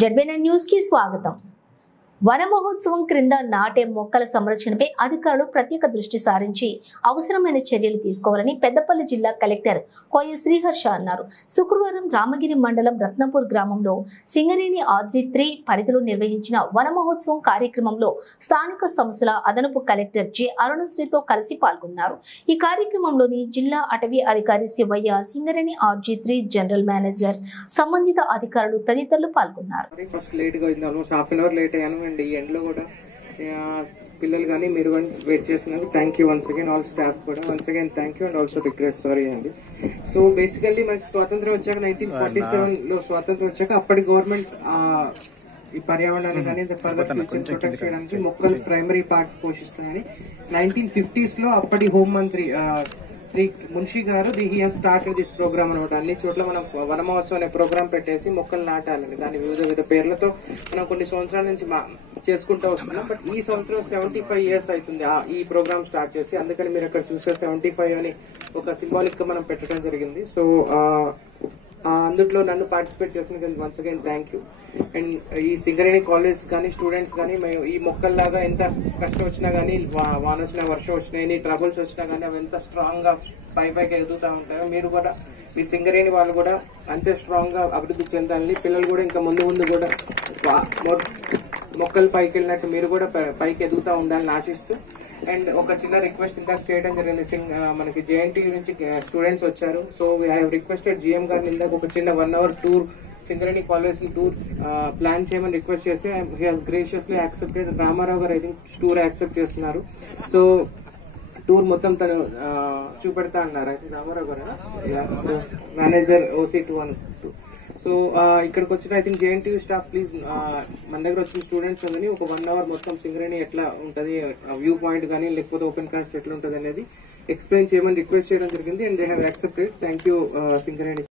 జెడ్బీఎన్ news కి స్వాగతం. వన మహోత్సవం క్రింద నాటే మొక్కల సంరక్షణపై అధికారులు ప్రత్యేక దృష్టి సారించి అవసరమైన చర్యలు తీసుకోవాలని పెద్దపల్లి జిల్లా కలెక్టర్ కోయ శ్రీహర్ష అన్నారు. శుక్రవారం రామగిరి మండలం రత్నపూర్ గ్రామంలో సింగరేణి RG3 పరిధిలో నిర్వహించిన వన మహోత్సవం కార్యక్రమంలో స్థానిక సంస్థల అదనపు కలెక్టర్ జె అరుణశ్రీతో కలిసి పాల్గొన్నారు. ఈ కార్యక్రమంలోని జిల్లా అటవీ అధికారి Shivayya, Singareni RG3 general manager, సంబంధిత అధికారులు తదితరులు పాల్గొన్నారు. అండ్ ఈ ఎండ్లో కూడా పిల్లలు కానీ మీరు వెయిట్ చేస్తున్నారు. Thank you once again all staff కూడా once again thank you and also regret sorry అండి. సో బేసికల్లీ మనకి స్వాతంత్రం వచ్చాక 1947 స్వాతంత్రం వచ్చాక అప్పటి గవర్నమెంట్ ఈ పర్యావరణాన్ని కానీ ప్రొటెక్ట్ చేయడానికి మొక్కలు ప్రైమరీ పార్ట్ పోషిస్తున్నాయని 1950s అప్పటి హోం మంత్రి శ్రీ మున్షి గారు he has started this programme అనమాట. అన్ని చోట్ల మనం వన మహోత్సవం అనే ప్రోగ్రామ్ పెట్టేసి మొక్కలు నాటాలని దాని వివిధ పేర్లతో మనం కొన్ని సంవత్సరాల నుంచి చేసుకుంటూ వస్తున్నాం. బట్ ఈ సంవత్సరం 75 years అవుతుంది ఈ ప్రోగ్రామ్ స్టార్ట్ చేసి. అందుకని మీరు అక్కడ చూసే 75 అని ఒక సింబాలిక్ గా మనం పెట్టడం జరిగింది. సో అందులో నన్ను పార్టిసిపేట్ చేసిన once again thank you. And ఈ సింగరేణి కాలేజ్ కానీ స్టూడెంట్స్ కానీ మేము ఈ మొక్కల్లాగా ఎంత కష్టం వచ్చినా కానీ వాన వచ్చినా వర్షం వచ్చినా ఎన్ని ట్రబుల్స్ వచ్చినా కానీ అవి ఎంత స్ట్రాంగ్ గా పైకి ఎదుగుతూ ఉంటాయో మీరు కూడా మీ సింగరేణి వాళ్ళు కూడా అంతే స్ట్రాంగ్ గా అభివృద్ధి చెందాలని, పిల్లలు కూడా ఇంకా ముందు కూడా మొక్కలు పైకి వెళ్ళినట్టు మీరు కూడా పైకి ఎదుగుతూ ఉండాలని ఆశిస్తూ. అండ్ ఒక చిన్న రిక్వెస్ట్ ఇందాక చేయడం జరిగింది. మనకి JNT నుంచి స్టూడెంట్స్ వచ్చారు. So we have requested GM గారిని ఇందాక ఒక చిన్న 1 hour tour Singareni college tour ప్లాన్ చేయమని రిక్వెస్ట్ చేస్తే he has graciously accepted. Ramarao గారు ఐ థింక్ టూర్ యాక్సెప్ట్ చేస్తున్నారు. సో టూర్ మొత్తం తను చూపెడతా అన్నారు. అయితే రామారావు గారు మేనేజర్ OC212. సో ఇక్కడికి వచ్చిన I think JNT staff please మన దగ్గర వచ్చిన స్టూడెంట్స్ అందరినీ ఒక 1 hour మొత్తం సింగరేణి ఎట్లా ఉంటది, వ్యూ పాయింట్ కానీ లేకపోతే ఓపెన్ కాస్ట్ ఎట్లా ఉంటది అనేది ఎక్స్ప్లెయిన్ చేయమని రిక్వెస్ట్ చేయడం జరిగింది. And they have accepted. Thank you Singareni.